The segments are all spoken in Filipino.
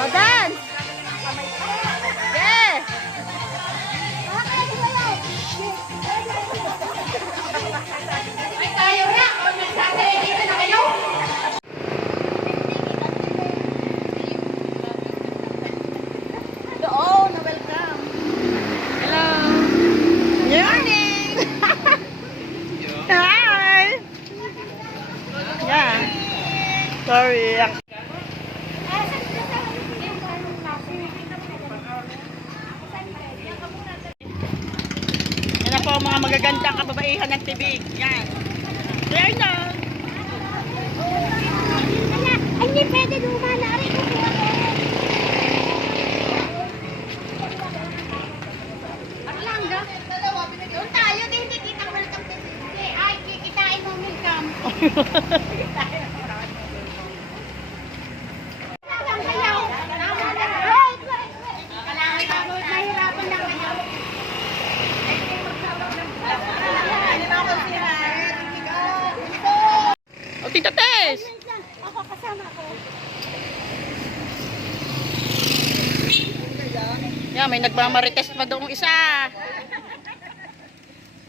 O, dance! Yeah! Ay, tayo na! Kung nagsasalita na kayo! Doon, welcome. Hello. Good morning. Hi. Yeah. Sorry. Yan na po ang mga magagandang kababaihan ng tibig. Yan. There na. Ay, hindi pwede lumalari ko po. Ano lang ga? Doon tayo, hindi kita welcome to Sisi. Ay, kikitain mo welcome. Nahirapan na kayo. O, Tita Tess. Ako kasama ko. Yan, may nagmamarites pa doong isa.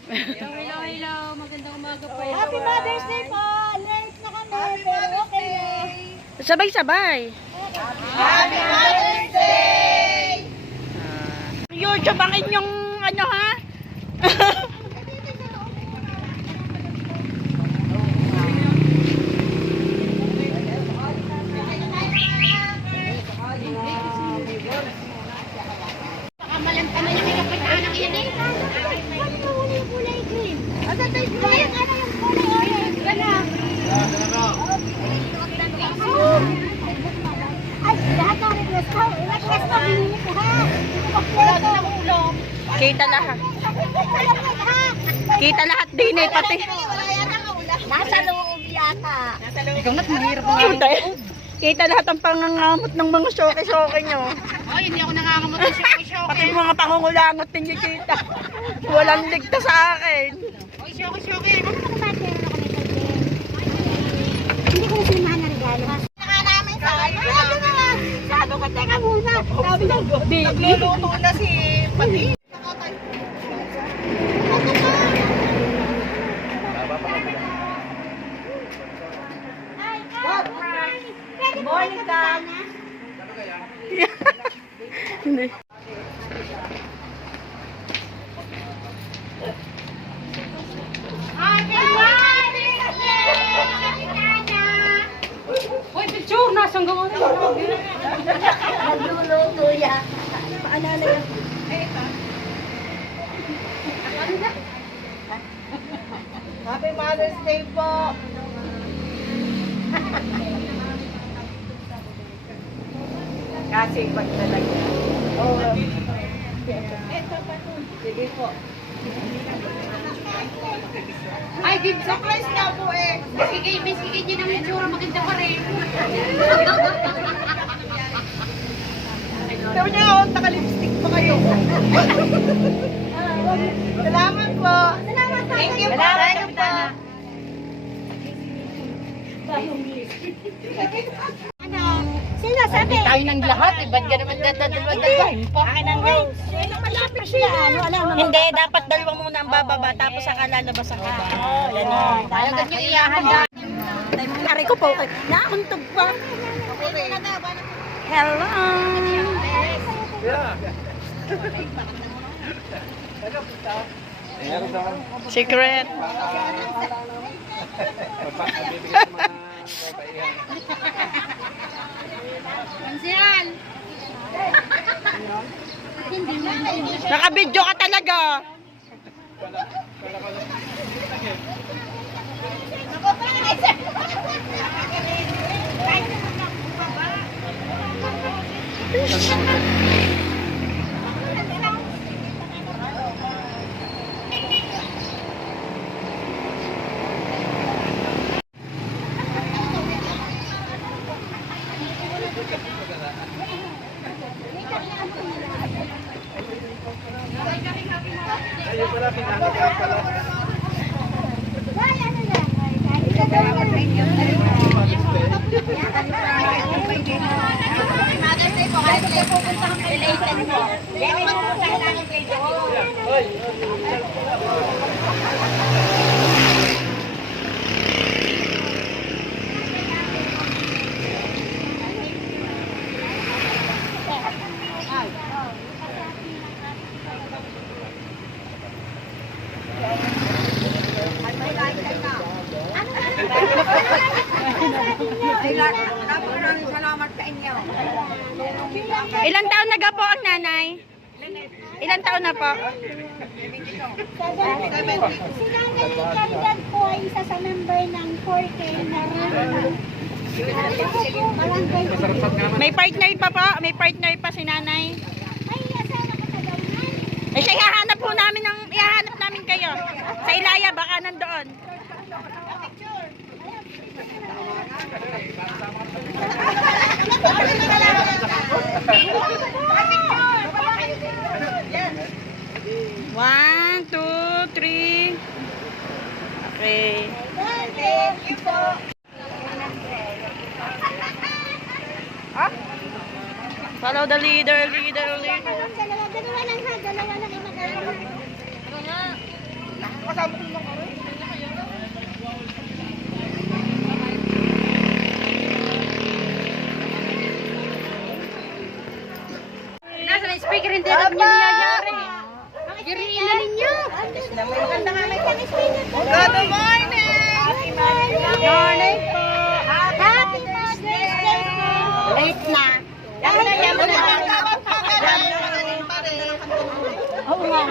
Hello. Magandang umaga po. Happy Mother's Day po. Late na kami, pero okay. Sabay-sabay. Happy Mother's Day! YouTube ang inyong ano ha? Pakamalampana niya may kapitaan ng iyan eh. Ano mawala yung kulay green? Ano tayo green? Ano yung kulay orange? Gana. Ay, lahat ng request ko. Request ko, binili ko ha. Wala na ng ulam. Kita lahat. Kita lahat din eh, pati. Wala yata ng ulam. Nasa loob yata. Ikaw na't mahirap kita. Kita lahat ang pangangamot ng mga shoke-shoke nyo. Ay, hindi ako nangangamot ng shoke-shoke. Pati yung mga pangungulangot ninyo kita. Walang ligtas sa akin. Oy, shoke-shoke. Ano ba naman meron ako nito? Hindi ko na sinahan na regalo. Nakanamin sa akin. Sabi ko, teka muna. Sabi ko, baby. Nagluluto na si Pati. Monica. Hindi. Happy Mother's Day! Hoy, picture! Nasaan gawa na? Nagluluto yan. Paalala yan. Happy Mother's Day po. Kasi pag talaga. Oo. Sige po. Ay, give surprise na po eh. Bisigay niyo ng itsura, maganda pa rin. Sabi niya ako, naka-lipstick pa kayo. Salamat po. Salamat po. Thank you po. Thank you po. Ano? Sino sabi? Tayo ng lahat, eh. Ba't ka naman dadalwa-dalwahin pa? Akin ang rose. Sino malapit sila? Ano, alam mo? Hindi, dapat dalawa muna ang bababa, tapos saka lalabas ang iba. Ganon. Talagang yung iyahanda. Aray ko po, nauntog pa. Hello. Secret. Ansiyan. Nakabidyo ka talaga. Ayun pala, pinaka. Ay, ano lang. Isa daw lang. Mother's Day po, kahit may pupuntahan kayo related po. Yan may pupuntahan namin kayo. Ilang taon na po ang nanay? Ilang taon na po? Si Nanay Caridad po ay isa sa member ng 4K na barangay. May partner pa po? May partner pa si nanay? Ay, asawa ko sa gawin. Eh siya ihahanap po namin ihahanap namin kayo. Sa Ilaya, baka nandoon. One, two, three. Okay. Follow the leader. Dalawa lang ha, dalawa lang yung mag-aaral. Nasa na speaker hindi alam niyo nangyayari. Giriina ninyo. Maganda nga may speaker. Good morning! Happy morning po. Happy Mother's Day po. Late na. Yaman na. Oo nga.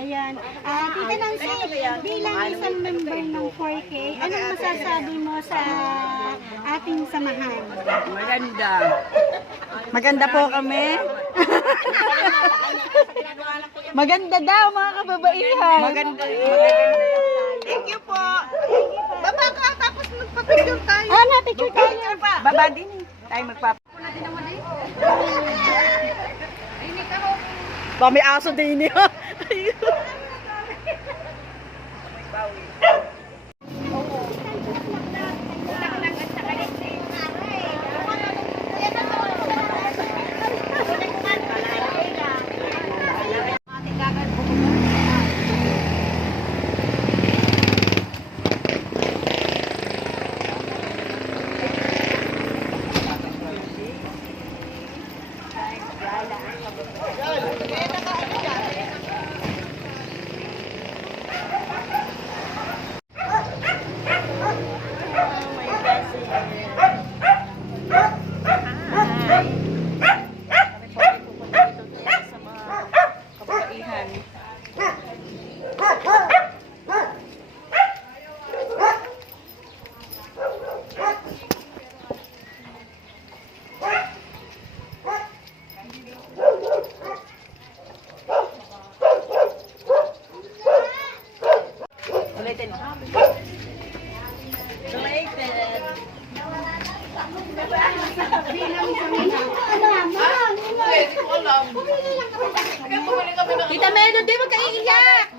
Ayan. Tita Nancy, bilang isang member ng 4K, anong masasabi mo sa ating samahan? Maganda. Maganda po kami. Maganda daw mga kababaihan. Maganda. Thank you po. Baba ka tapos magpa-picture tayo. Na-picture tayo. Baba din. Tayo magpapa. Ba may aso din niya. Ulitin. Related. Tita Melody, wag kang iiyak.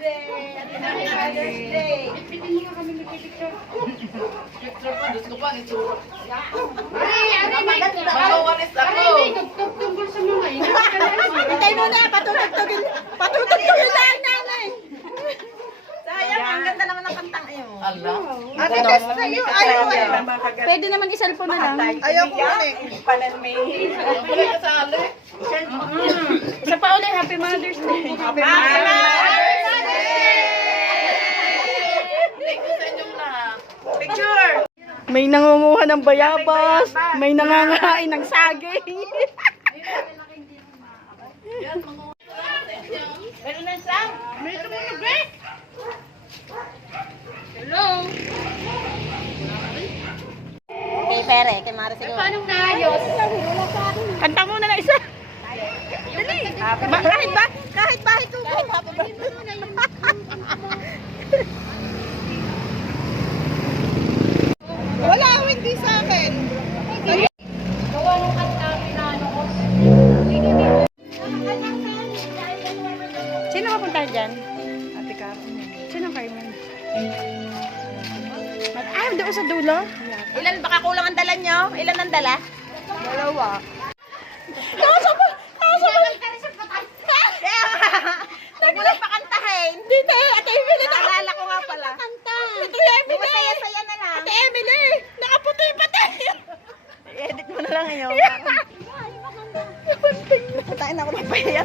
Hintay mo na, patutugtugin lang nanay. Sayang, ang ganda naman ng kantang iyo. Ate, test na yun. Pwede naman i-cellphone na lang. Ayaw ko ulit. Isa pa ulit, Happy Mother's Day. Happy Mother's Day! Picture! May nangunguha ng bayabas, may nangangain ng saging. Meron na sang? May tumunog eh! Hello? Kay Pere, kay Mara siguro. Paano naayos? Kanta muna na isa. Dali. Kahit bahay ko. Kahit happy birthday. Wala, hindi sa akin. Gawa ng kanta, pinano ko. Sino mapunta dyan? Ate Carmen. Sino Carmen? Doon sa dulo? Ilan baka kulang ang dala nyo? Ilan ang dala? Dalawa. Nasa pa! Huwag mo lang pakantahin. Dito, Ate Emily. Naalala ko nga pala. Kanta. Ate Emily. Masaya-saya na lang. Ate Emily. Nakaputi pa tayo. I-edit mo na lang yun. Tayo na ako magpahiya.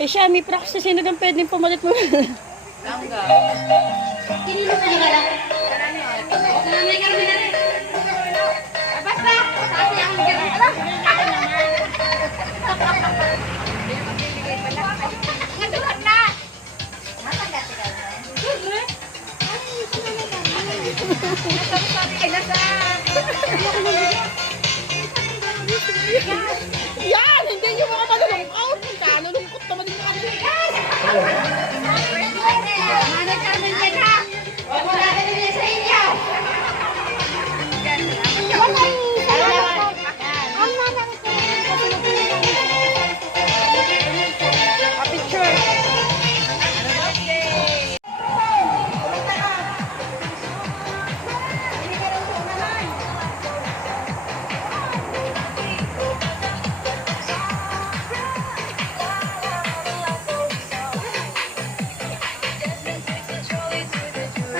Eh siya, may practice sino doon pwedeng pumalit mo. Yan! Hindi nyo mga malulungkot. Kalulungkot naman yung mga Manay Carmen yan ha! Huwag mo natin ibigay sa inyo! Ang nanang picture.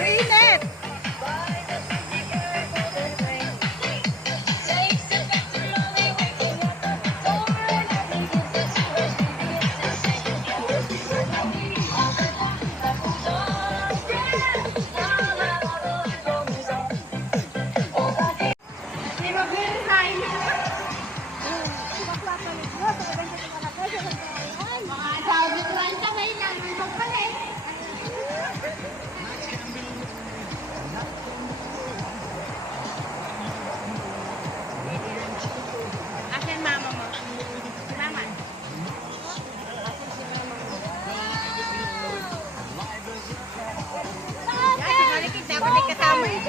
Init! Asan mama mo? Mama. Si Marikit, dapat may kasama eh.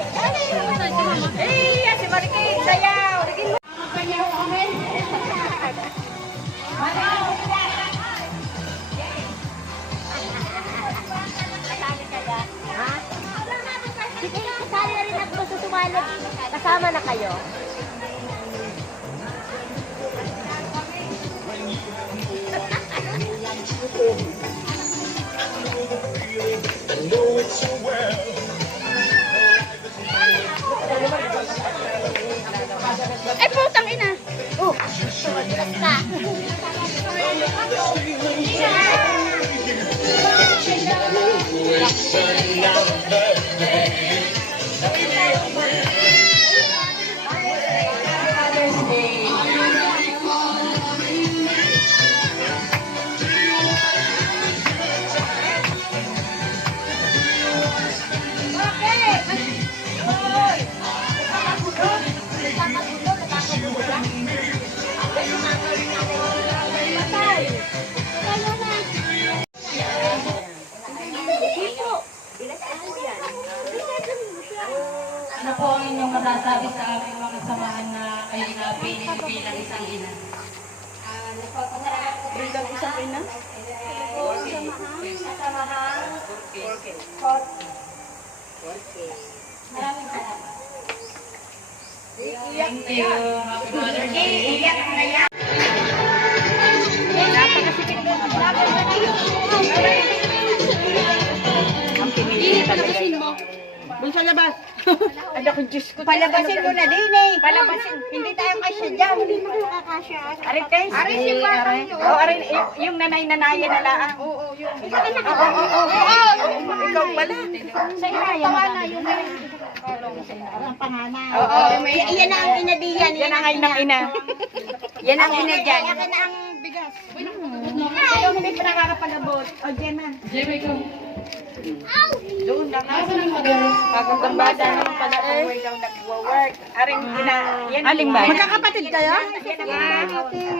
Si Marikit, sayaw. Sige, kasali na rin ako sa tumalog. Kasama na kayo. Ay, putang ina. Basta. Ano po ang inyong masasabi sa aming mga samahan na kayo napili bilang isang ina? Bilang isang ina? Maraming salamat. Thank you. Happy Mother's Day. Ang pinili talaga mo. Doon sa labas. Ay, ako, Diyos ko. Palabasin mo na din eh. Palabasin. Hindi tayo kasya dyan. Hindi mo nakakasya. Arin tayo. Arin yung parang. Oo, arin. Yung nanay-nanayan na lang. Oo, yung. Ikaw pala. Sa inaya mo lang. Ang panganay. Oo. Yan na ang ina diyan. Yan ang ng ina. Yan ang ina dyan. Yan na ang bigas. Ikaw hindi pa nakakapalabot. O, dyan na. Jimmy, ko. Doon lang. Magandang bata naman pala kung may daw nag-work. Aring ina. Aling ba? Magkakapatid kayo?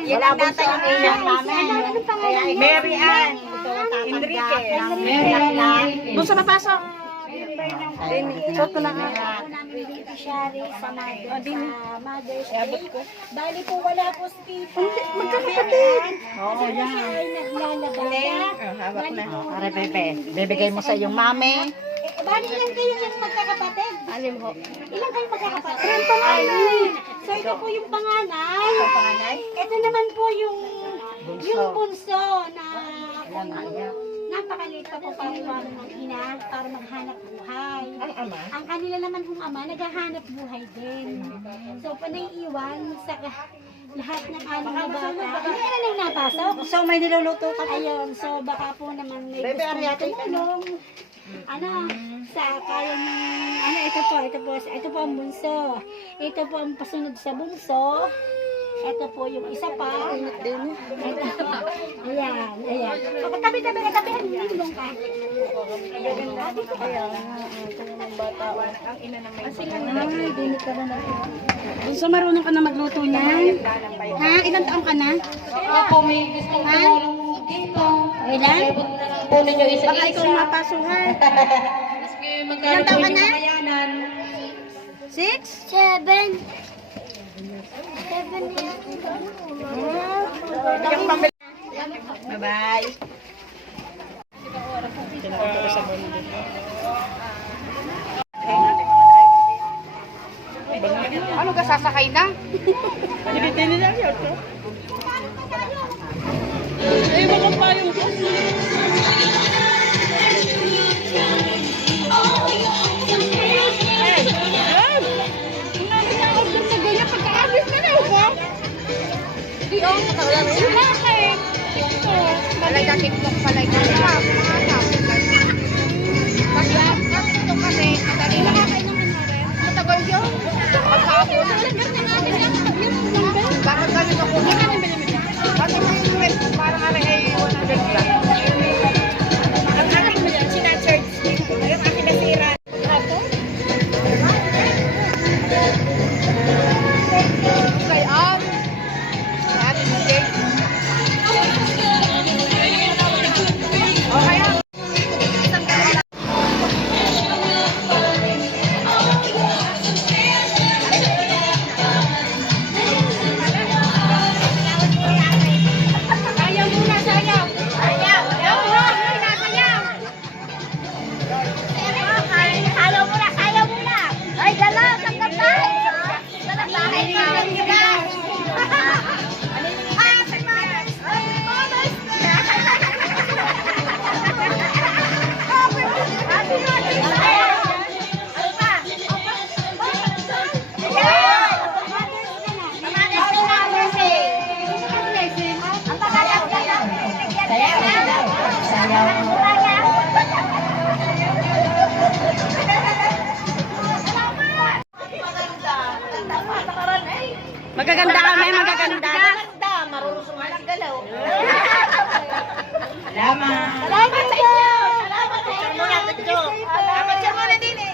Yan ang data yung ina namin. Mary Ann. Enrique. Mary. Doon sa mapasok. member ng Shot ko na nga. po namin beneficiary sa Mother's Day. Bali po wala po si Tita. Magkakapatid. Oo, yan. Siya ay naglalabada. Hawak na. Bali po, Are, bebe. Bibigay mo sa iyong mami. Bali ilan kayo yung magkakapatid? Alin ho? Ilan kayo magkakapatid? Anim. So ito po yung panganay. Panganay? Ito naman po yung bunso na Yan. napakaliit pa po pariwara ng ina para maghanap buhay. Ang ama? Ang kanila naman kung ama, naghahanap buhay din. So, panay iwan sa lahat ng anim na bata. Hindi na lang napasok. So, may niluluto ka. Ayun, so baka po naman may Bebe, gustong Ariate. tulong. Ano, sa kaya ng, ano, ito po ang bunso. Ito po ang pasunod sa bunso. Ito po yung isa pa. Ayan. Tabi-tabi ka, nilong ka. Ayan, dito ka. Ang ina ng may Ay, dinit ka na So, marunong ka na magluto niyan? Ha? Ilang taong ka na? Ako may gusto ko dito. Ilan? Kunin nyo isa-isa. Baka ikaw mapasuhan. Maski magkano po yung kakayanan. 6? 7. Bye-bye. Ano ka sasakay na? Talaga TikTok pala ito. Kasi madali lang. Matagal yun. Maghapon. Bakit ganun ako? Bakit parang ay 100 lang. Ang akin mo yan, sinachurch. Yung akin nasira. Okay, atin mo, Jake. Magaganda kami, magaganda. Salamat. Salamat sa inyo! Picture muna, picture. Picture muna din eh.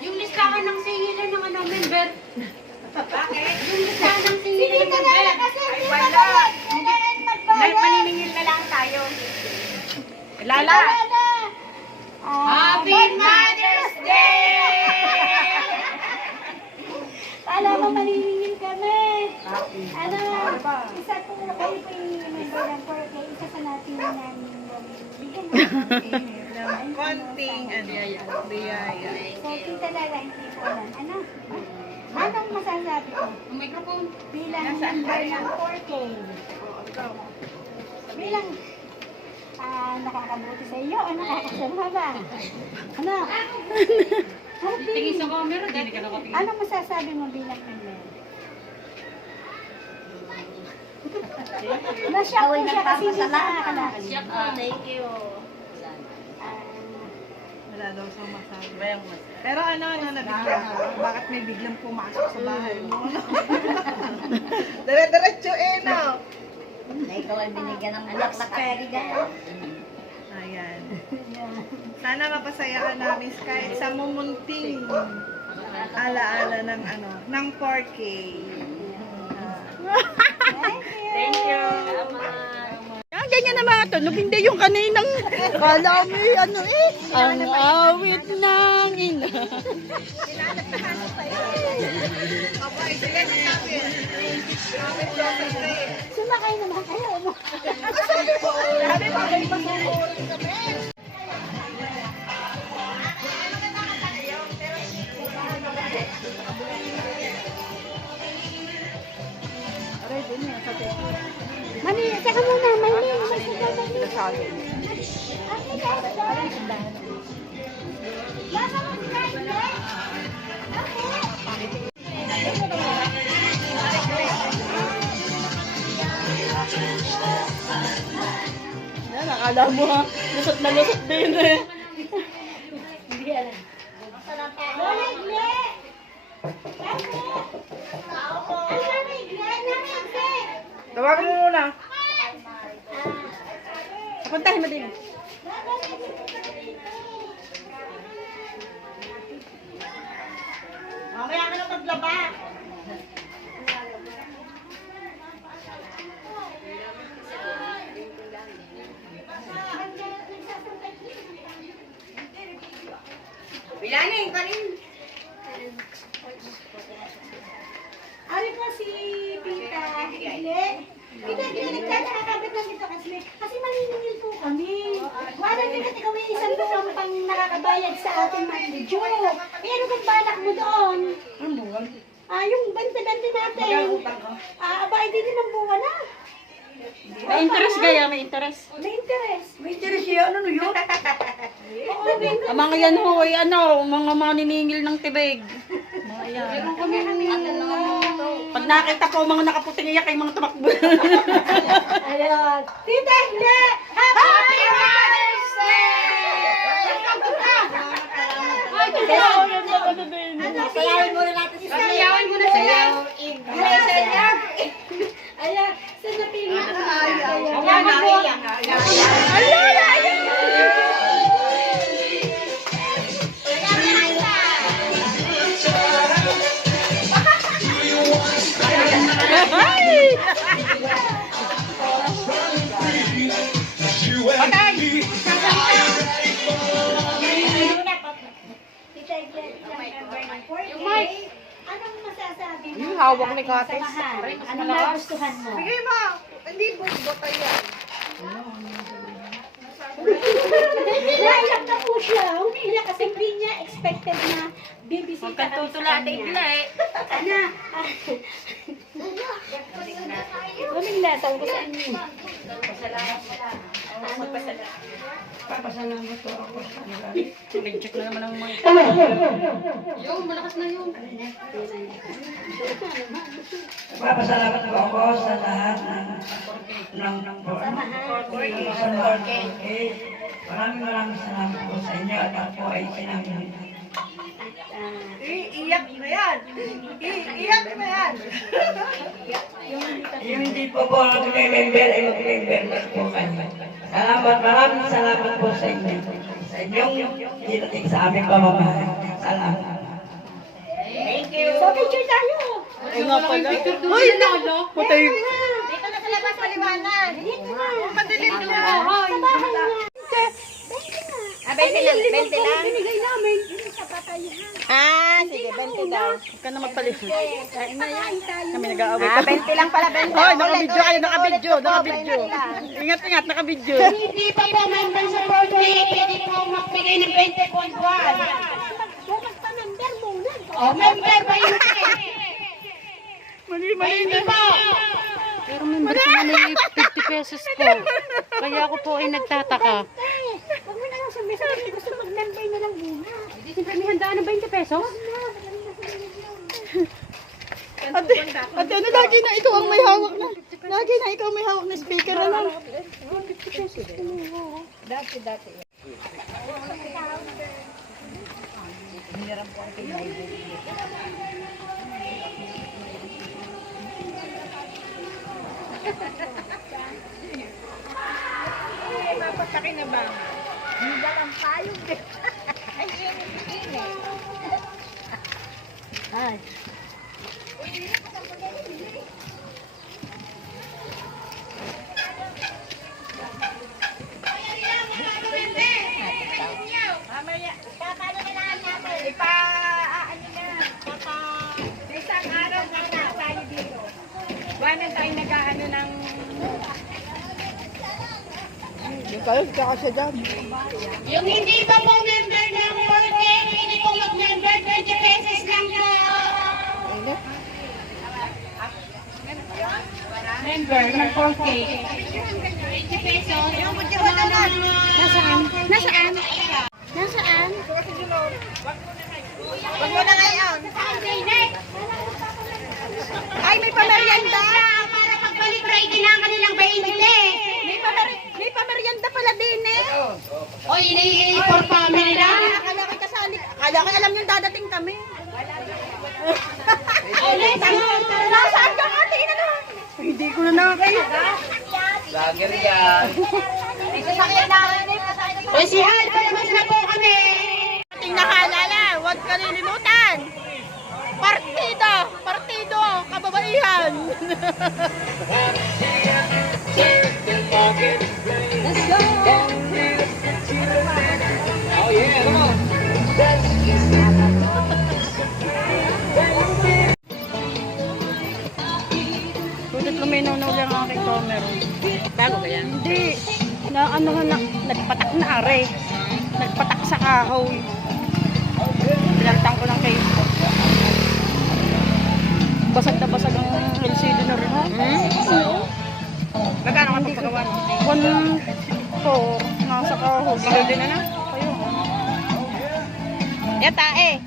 Yung listahan ng singilan ng ano, member. Bakit? Yung listahan ng singilan Hindi ng ka na member. lang kasi hindi ka na lang. Maniningil na lang tayo. Lala! Happy Mother's Day! Kala mo maniningil kami. Ano, isa po na kayo po yung member ng 4K. Isa sa natin namin bigyan mo. Konting, biyaya. So, kita na lang, kita lang. Ano? Anong masasabi ko? Ang microphone. Bilang member ng 4K. Bilang nakakabuti sa iyo o nakakasama ba? Ano? Tingin sa camera, hindi ka nakatingin. Ano masasabi mo bilang member? Na-shock po siya kasi hindi sa akin. Thank you. Wala daw sa masabi. Pero ano, nabigyan ka? Bakit may biglang pumasok sa bahay mo? Dire-diretso eh, no? Ikaw ay binigyan ng anak na kariga. Ayan. Sana mapasaya ka namin kahit sa mumunting Alaala ng ng 4K. Thank you. Yan, ganyan na mga tunog. Hindi yung kaninang kala mo ang awit ng ina. Sumakay naman kayo. Mami, teka muna, Mami. Yan, akala mo ha. Lusot na lusot din eh. Tawagan mo muna. Puntahin mo din. Mamaya ka na maglaba. Bilangin ka rin. Ari po si Tita. Hindi. Tita, nagtatakakabit lang dito kasi maniningil po kami. Wala din at ikaw may isang buwan pang nakakabayad sa ating medyo. Eh, ano kang balak mo doon? Ang buwan. Yung bante-bante natin. Magkakutang ka. Abay, di din ang buwan na. May interest gaya, may interest. May interest. May interest yun. Ano yun? Oo, may interest. Ang mga yan ho, mga maniningil ng tibig. Mga yan. Pag nakita ko mga nakaputing iyak ay mga tumakbo. Ayun. Tita, hindi! Happy Sayawin muna natin si Sayawin muna sila. Sayaw. Ayan, sa napili ko. Ayan, naiyak. Tita, yung mic. Anong masasabi mo? Yung hawak ni Kate. Anong nagustuhan mo? Sige ma, hindi po tayo. Naiyak na po siya. Umiiyak kasi hindi niya expected na bibisita kami sa kanya. Ana. Kaming nasaw ko sa inyo. Papasalamat po ako sa kanila. Nag-check na naman ang mga Papasalamat po ako sa lahat ng Maraming salamat po sa inyo at ako ay sinabi. Iiyak na yan. Iiyak na yan. Yung hindi po po mag-remember ay mag-remember po kayo. Salamat, maraming salamat po sa inyo. Sa inyong dinating sa aming pamamahay. Salamat. Thank you. So, picture tayo. Ay nga pala. Uy, patay. Dito na sa labas maliwanag. Dito na. Madilim na. Sa bahay na. 20 lang. 20 lang. Binigay namin. Hindi sa patayahan. Sige, 20 daw. Huwag ka na magpalit. Patayin tayo. Kami nag-aaway ka. 20 lang pala, 20. Hoy, nakabidyo kayo, nakabidyo. Ingat, nakabidyo. Hindi pa po member sa birthday. Pwede po magbigay ng 20 po buwan. Magpa-member muna. Member ba yun? Mali na. Pero member ko na yung 50 pesos po. Kaya ako po ay nagtataka. Huwag mo na lang sabi gusto mag-member na lang muna. Hindi siyempre may handaan ng 20 pesos? Ate, ano lagi na ikaw ang may hawak na. Lagi na ikaw may hawak na speaker na lang. Dati. Mapagkakinabang. Hindi lang payong din. Ay, init. Ay. Mamaya, paano kailangan natin? Ano na, sa isang araw na tayo dito. Wala tayo nag-ano ng... Yung hindi pa po member ng 4K, hindi po mag-member, 20 pesos lang po. Member ng 4K. 20 pesos. Nasaan? Nasaan? Nasaan? Huwag mo na ngayon. Saan, Janet? Ay, may pamerienda. Para pagbalik Friday na ang kanilang 20. May pamerienda pala din eh. Oy, ini-for family lang. Akala ko kasali. Akala ko alam yung dadating kami. Oh, let's go. Nasaan ka ate? Hindi ko na nakakaya. Lager yan. Sasakyan namin eh. Oy, si Hal, palabas na po kami. Ating nakalala, huwag kalilimutan. Partido! Partido! Kababaihan! Let's go. Oh yeah, come on. Sulit luminaw na ulit ang aking camera. Bago ba yan? Hindi. Na ano na, nagpatak na are. Nagpatak sa kahoy. Pinalitan ko ng Facebook. Basag na basag ang LCD na rin. Magkano ka pagpagawa? 1.4. Nasa kahoy. Ikaw din na na? Ayun. Yata eh.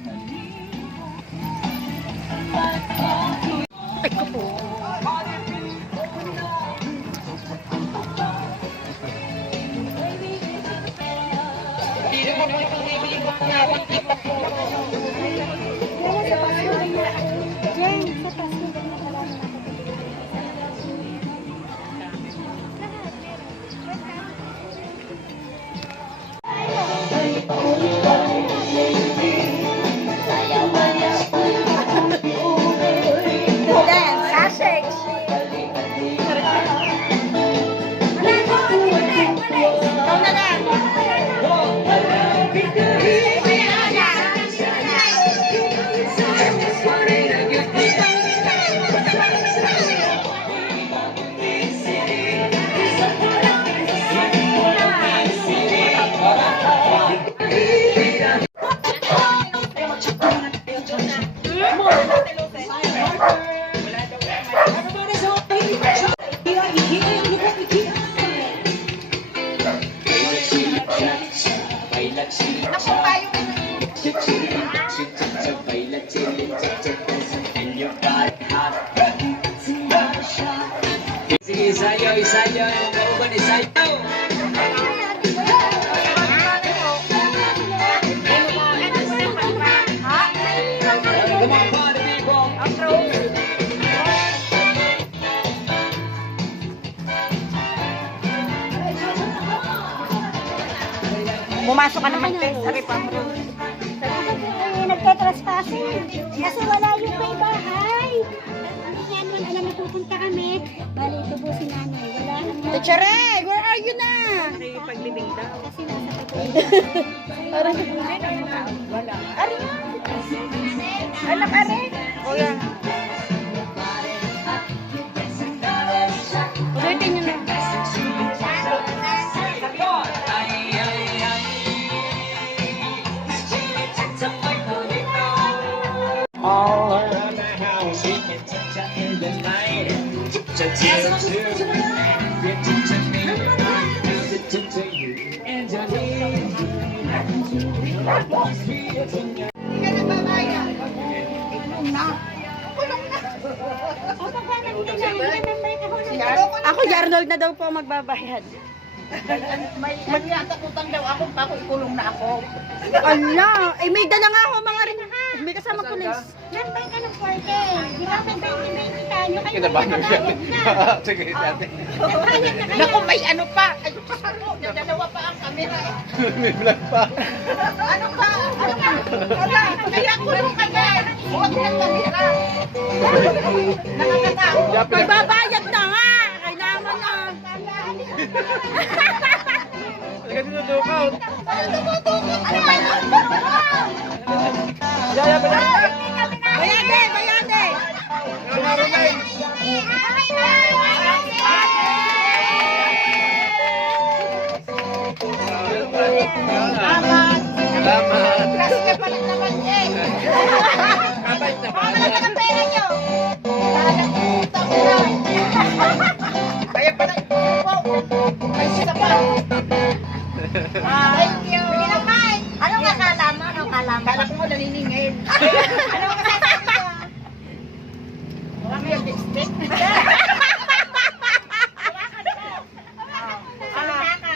Ay ko po. Sige, isayaw, isayaw. Kauban, isayaw. Come on, party people. Pumasok ka naman, Tess. Sabi pa mo. Nagtetrespassing. Kasi wala yung may bahay. Hindi nga naman alam na pupunta kami. Bali, ito po si nanay. Wala naman. Teacher Ray, where are you na? Paglibing daw. Kasi nasa kapatid. Parang Wala. Ari nga. Anak, ari. O yan. Ulitin nyo na. All around the house, we can touch up in the night. To you and to me. O, pagkano dito na, hindi na may kahon. Ako, Arnold na daw po magbabayad. May yata utang daw ako, pa ako ikulong na ako. Ala, eh may dala nga ako mga rin. May kasama pulis. Nambay ka ng 4K. Di ba, may 20 tayo. Kayo nagbayad na. Sige, dati. Nagbayad na kayo. Naku, may ano pa. Ay, ano, dalawa pa ang camera. May vlog pa. Ano ka? Ano ka? Wala, kaya kulong ka na. Magbabayad na nga! Kailangan na! Hindi ka tinudukaw. Bayade! Bayade! Salamat. Trust ka pa lang naman eh. Kapait na Baka na ng pera nyo. Talagang utang na. Kaya pa na. May isa pa. Thank you. Sige lang, May. Anong akala mo? Anong akala mo? Kala ko mo naniningil. Ano ang masasabi mo? Wala mo yung lipstick.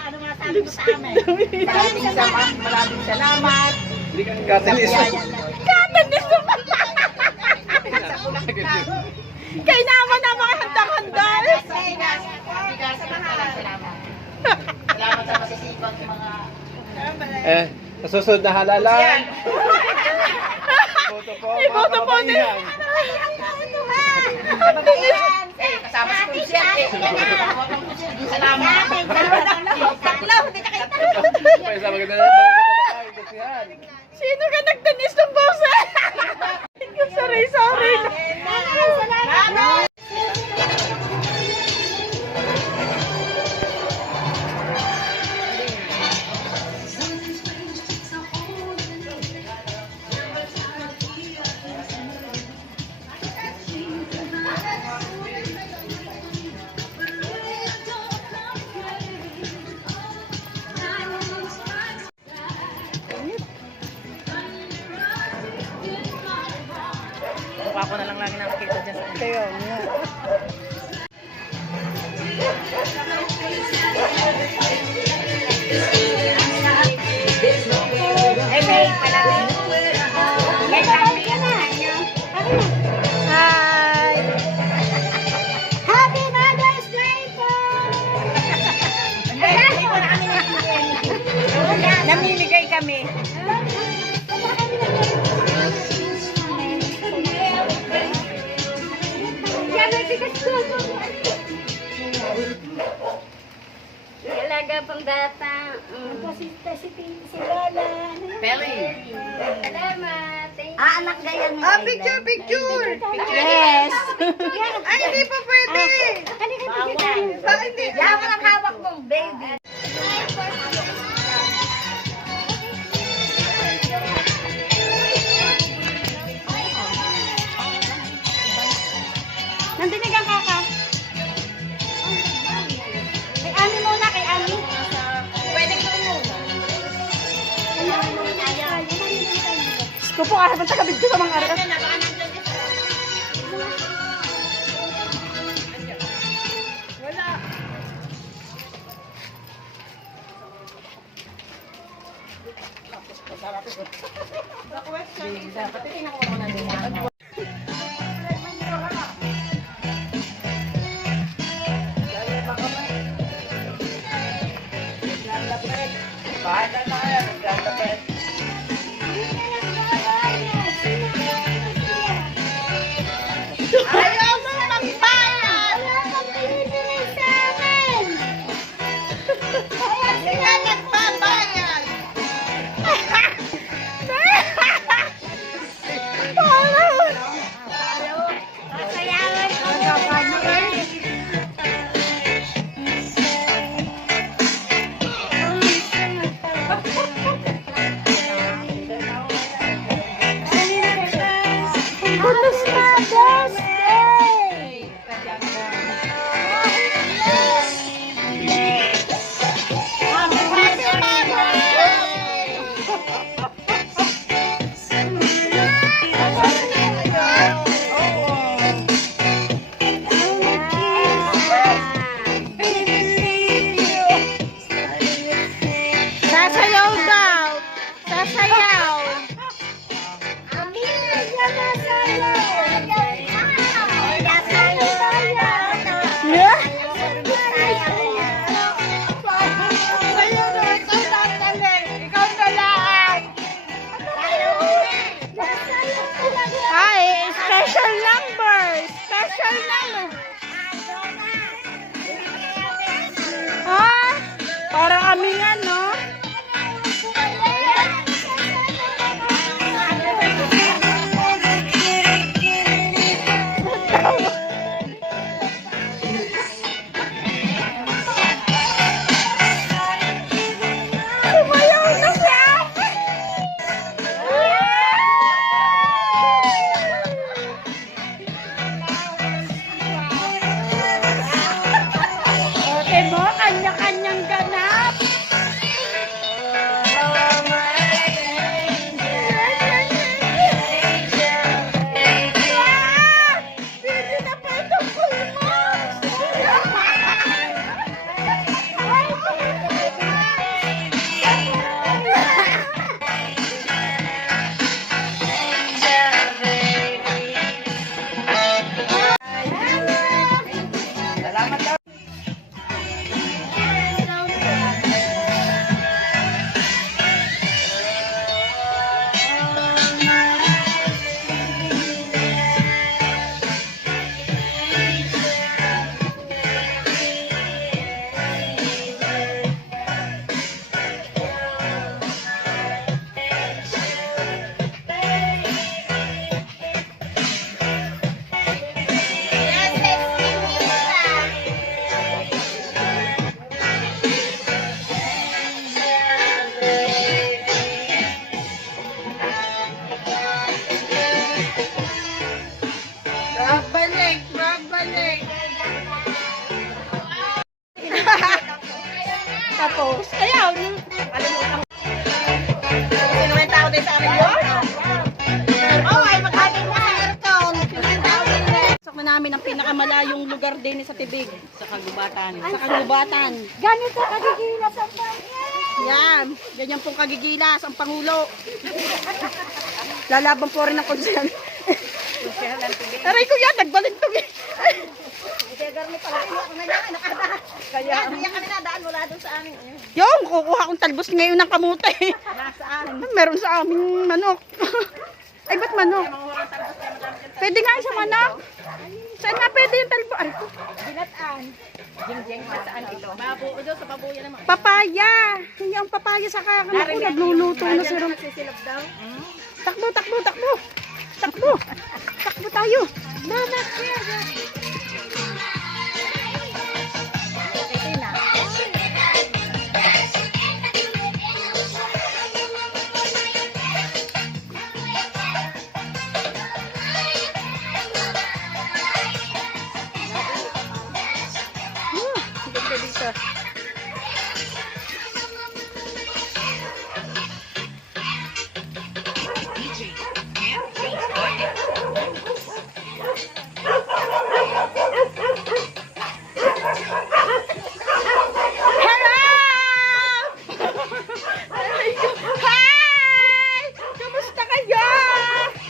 Ano masabi mo sa amin? Maraming salamat. Hindi ka katilis. Kaya naman na mga handang-handal! Salamat sa masisipag mga... Sa susunod na halalan. Iboto po ni... Kasama si Kusyente. Salamat. Saklaw, hindi ka kita. Sa maganda na bahay. Sino ka nagtanis ng boses? Sorry. Salamat. Mukha ko na lang lagi nakikita dyan sa kayo. Hi! Happy Mother's Day po! Namimigay kami. Talaga pang bata. Si Lola. Salamat. Anak gayan mo. Picture. Yes! Ay, hindi pa pwede. Yaman ang hawak mong baby. Nandinig ang kaka. Kay Ami muna, kay Ami. Pwede ko muna. Ko po kahit ang tagabid ko sa mga aras. Ayaw mo magbayad. Sila nagbabayad. Sasayaw daw. Sasayaw. Yeah? Hi! Special number! Special number! Ah, para kami nga, no? Sumayaw na siya! Okay mo, kanya-kanyang ganap. Hindi na pa itong pulmos. Babalik, babalik. Tapos, ayaw. Kalimutan ko. Sino may tao din sa amin yun? Oh, ay maghating mo sa aircon. Sino may tao din rin? Pasok na namin ang pinakamalayong lugar din sa Tibig. Sa Kagubatan. Sa Kagubatan. Ganito kagigilas ang bayan. Yan. Ganyan pong kagigilas ang Pangulo. Lalaban po rin ang konsyal. Aray ko yan, nagbalintog eh. Kaya kami nadaan mula doon sa amin. Yung, kukuha akong talbos ngayon ng kamote. Nasaan? Meron sa aming manok. Ay, ba't manok? Pwede nga isang manok. Saan nga pwede yung talbos? Aray ko. Binataan. Jingjeng, saan ito? Mabuo doon sa babuya naman. Papaya. Hindi ang papaya sa kakana ko. Nagluluto na si Rom. Sisilap daw. Takbo, takbo, takbo. Takbo. Takbo tayo. Mama, kuya. Ganda dito. Hello! Hi! Kamusta kayo? Yay!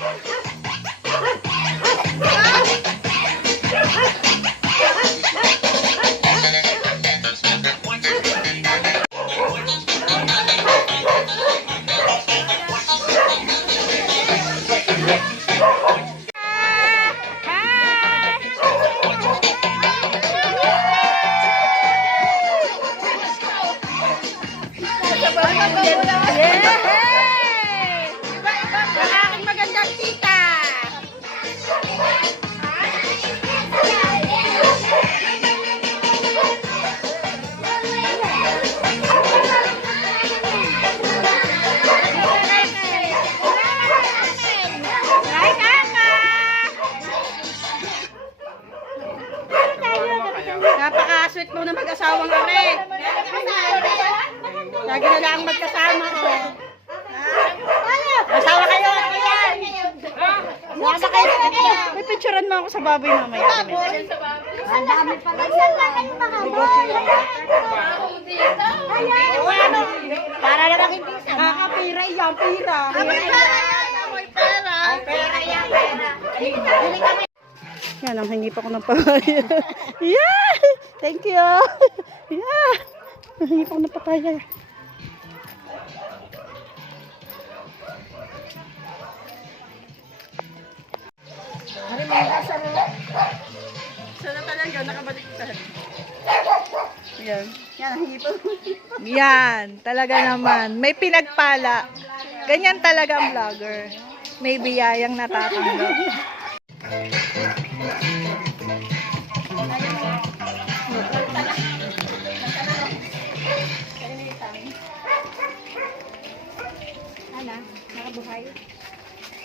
Ang aking magandang tita. Hi, Kaka! Napaka-sweet mo na mag-asawang are. Lagi na lang magkasama ko. Asawa kayo, ano yan? Asawa kayo. May picturean mo ako sa baboy mamaya. Ang dami pala yan. Kayo mga boy. Ayan. Para na lang hindi sa. Kakapira yan, pira. Pera yan, pera. Yan, ang hingi pa ko ng papaya. Yeah! Thank you! Yeah! Ang hingi pa ko ng papaya. Sana talaga, nakabalik sa Yan. Yan, talaga naman. May pinagpala. Ganyan talaga ang vlogger. May biyayang natatanggap.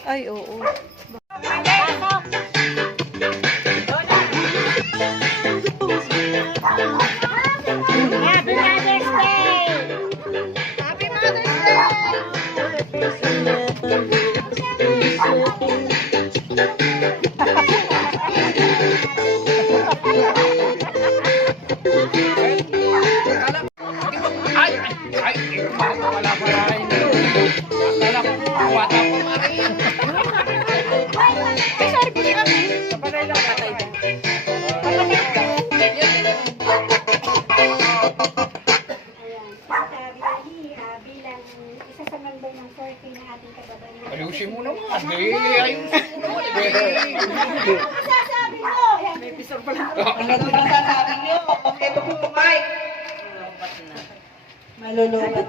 Ay, oo. Happy Mother's Day! Happy Mother's Day! Ay! Wala pa rin. Wala pa wata pa marin. Kapatay lang, patay din. Bilang isa sa member ng 40 na ating kababayan. Ayusin mo naman. Ayusin mo naman. Masasabi mo! Ano ito ang sasabi niyo? Okay ba po, Mike? Malulubat.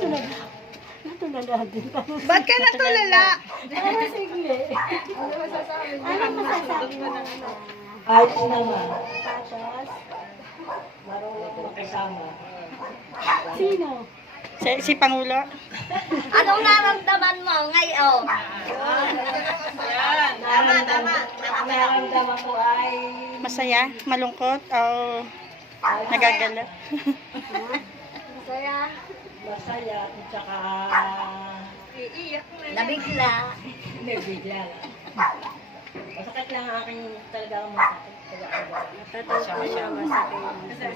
Natulala din. Ba't ka natulala? Sige. Ano masasabi mo? Ayos naman. Tapos, Marunong ko kasama. sino? Si Pangulo? Anong nararamdaman mo ngayon? Tama, tama. Ang nararamdaman ko ay Masaya? Malungkot? O nagagala? Masaya. masaya at saka Nabigla. nabigla. Masakit lang ang aking talaga ang masakit.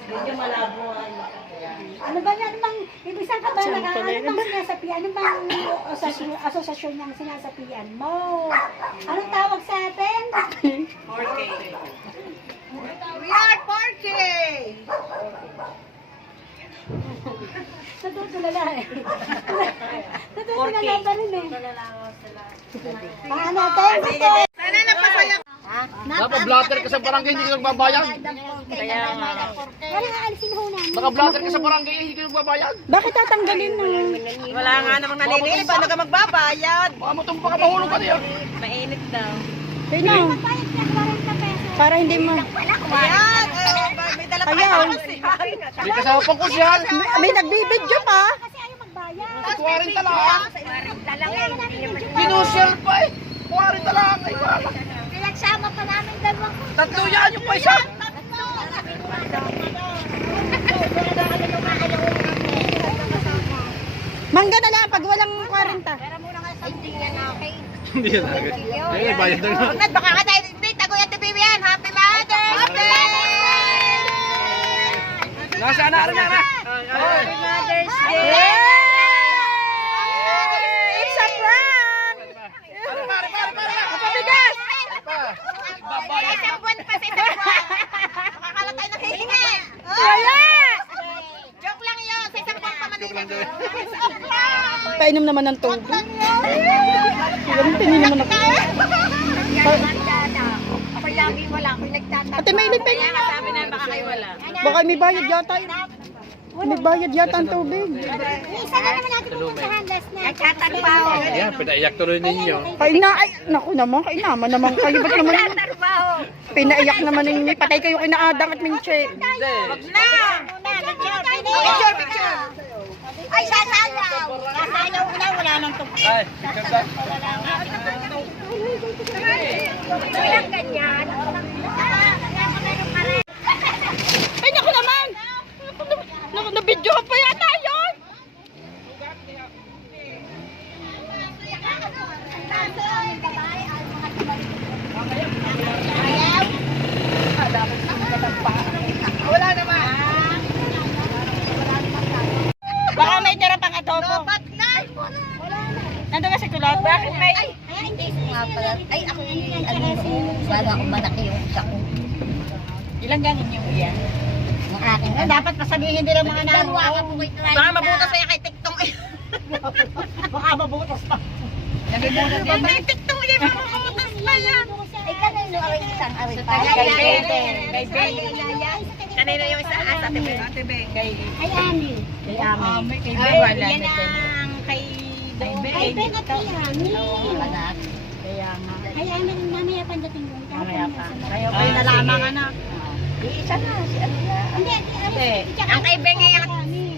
Medyo malabo ang Ano ba yan? Ano bang, ibig sabihin ka ba? Ano bang sinasapian? Ano bang asosasyon niyang sinasapian mo? Anong tawag sa atin? We are 4K! Natutulala eh. Natutulala pa rin eh. Paano natin? Sana napasaya. Naka-blatter ka sa barangay, hindi ka nagbabayad. Kaya nga. Parang aalisin ho namin. Naka-blatter ka sa barangay, hindi ka nagbabayad. Bakit tatanggalin mo? Wala nga namang nalilili. Paano ka magbabayad? Baka matumpa ka, mahulog ka niya. Mainit daw. Tina, Bayad ka 40 pesos. para hindi mo... Ayan! May dala pa kayo kasi. Hindi kasama pang kusyan. May nagbibidyo pa. Kasi ayaw magbayad. 40 lang. Pinusyal pa eh. 40 lang. Ay, wala. Pinagsama pa namin dalawang Tatlo yan yung pa isa. Mangga na lang pag walang 40. Hindi yan agad. Hindi, bayad na nga. Nat, baka ka tayo hindi. Tagoy at Bibian. Happy Mother's Day! Nasaan na, na. Happy Mother's Yay! Day! It's a prank! Pare. Pabigas! Babayad. Isang buwan pa sa isang buwan. Makakala tayo naghihingi. Wala! Joke lang yun. Sa isang buwan pa maniligo. Painom naman ng tubig. Tingin naman ako. Ako lagi wala. Ako nagtatanong. Ate Maylin, pahingin na. Sabi na baka kayo wala. Baka may bayad yata. May bayad yata ang tubig. Isa na naman natin pupuntahan last na. Nagtatrabaho. Yan, pinaiyak tuloy ninyo. Kaina, ay, naku naman, kainaman naman kayo. Ba't naman, Nagtatrabaho. pinaiyak naman ninyo. Patay kayo kina Adang at Minche. Hindi. Picture, picture. Ay, sasayaw. Sasayaw ko na. Wala nang tubig. Ay, picture ba? Walang ganyan. Ay, naku naman! Naku, na-video pa yata yun! Wala naman. Baka may tira pang adobo. Dapat na. Nandun ka sa kulot? Bakit may... Ay, ako bago ako malaki yung isa ko. Ilang ganin yung iyan? Ang akin. Dapat pasabihin din ang mga Dalawa ka po kay Try. Baka mabutas sa'yo kay TikTok. Baka mabutas pa. Huwag na yung TikTok. Mabutas pa yan. Ay, kanino ang isang aripa. Kay Ben. Kanina yung isa, Ate Ben. Ay, Ani. Yan ang kay Ay, Ben at kay Ani. Ay, Ani, mamaya pandating yun. Mamaya pa. Kayo kayo na lamang anak. Isa na, si ano na. Hindi, Ang kay Ben ay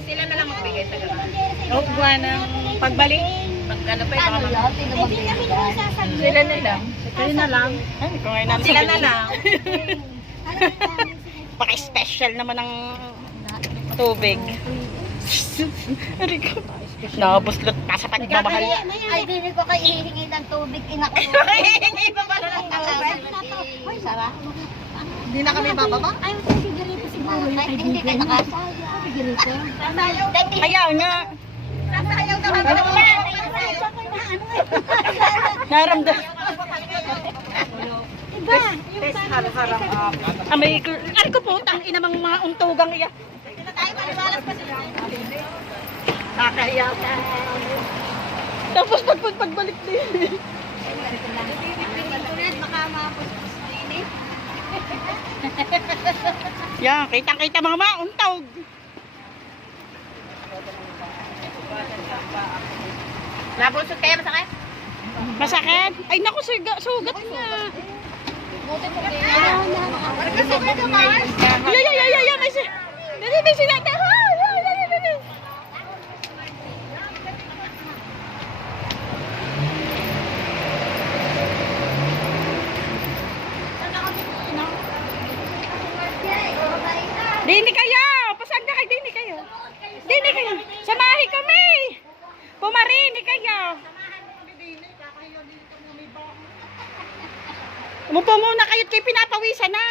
sila na lang magbigay sa gano'n. O, buwan ng pagbalik. Pag ano pa yung mga Ay, di kami naman sasabi. Sila na lang. Sila na lang. Sila na lang. Paka-special naman ng tubig. Nakabuslot pa sa pagmamahal. Ay, bili ko kayo hihingi ng tubig. Inak ko. Hihingi pa pala ng tubig. Ay, Sarah. Hindi na kami bababa? Ay, sigurito siguro. Kahit hindi kayo nakasaya. Sigurito. Kaya nga. Sasayaw na Naramdam. Iba, yung parang Amay ko. Ari ko po, tangin namang mga untugang iya. Nakakaya ka. Tapos pagbalik din. baka mapuspos din eh. Yan, kitang-kita mga mauntog. Nabusog kayo masakit? Masakit? Ay naku, sugat nga. Yeah, may may sinata. Dali. Dini kayo! Pasang ka kay Dini kayo. Dini kayo. Samahi kami. Pumarini kayo. Umupo muna kayo at kayo pinapawisan na.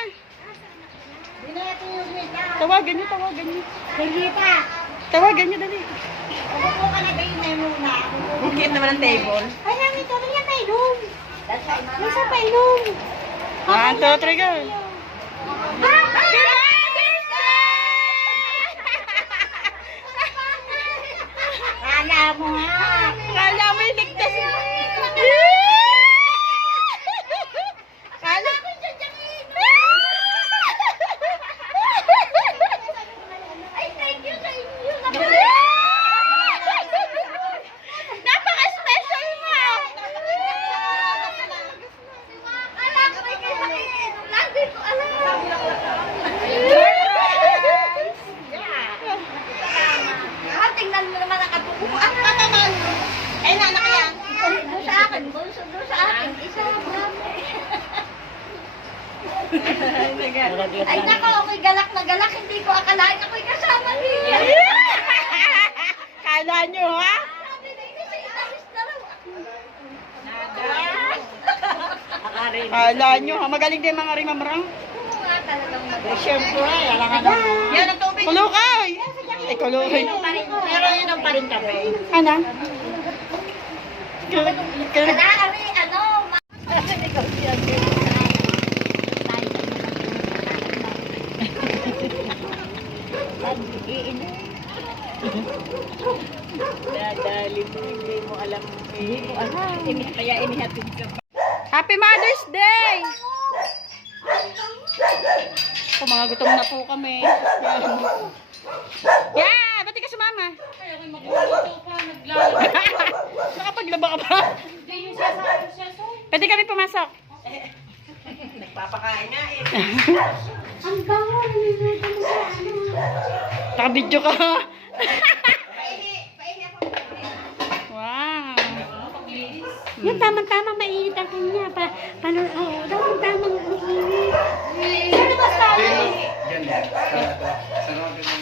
Tawagan niyo. Pagkita. Tawagan niyo, dali. Umupo ka na kayo na muna. Bukit naman ang table. Ay, namin kami na painom. Nasa painom. 1, 2, 3, go. Kala mo nga. Kala mo yung ligtas mo. Kala ko Ay, thank you sa inyo. Napaka-special mo. Alam ko, may kasakit. Lagi ko alam. Tingnan mo naman ang katukuan ka naman. Ay, nanak yan. Doon sa akin, bunso doon sa akin. Isa, mami. Ay, nako, ako'y galak na galak. Hindi ko akalain ako'y kasama niya. Kala nyo, ha? Sabi na kasi inalis na raw. Kala nyo, ha? Magaling din mga rimamrang. Oo nga talagang magaling. Siyempre, alangan na. Yan ang tubig. Kulukay! Ay, kulukay. Pero yun ang pa rin kami. Ano? Kalaari, ano, Dadali mo, hindi mo alam. Kaya inihatid ka pa. Happy Mother's Day! Mga gutom na po kami. Yeah! Ba't ka sumama? Ay, ako'y magluluto pa, naglalaba. Nakapaglaba ka ba? Pwede kami pumasok. Nagpapakain nga eh. ang bango, niluluto mo sa ano. Nakabidyo ka. Wow. Yung tamang-tamang mainit ang kanya. Tamang-tamang mainit. Sino ba sabi? Yan.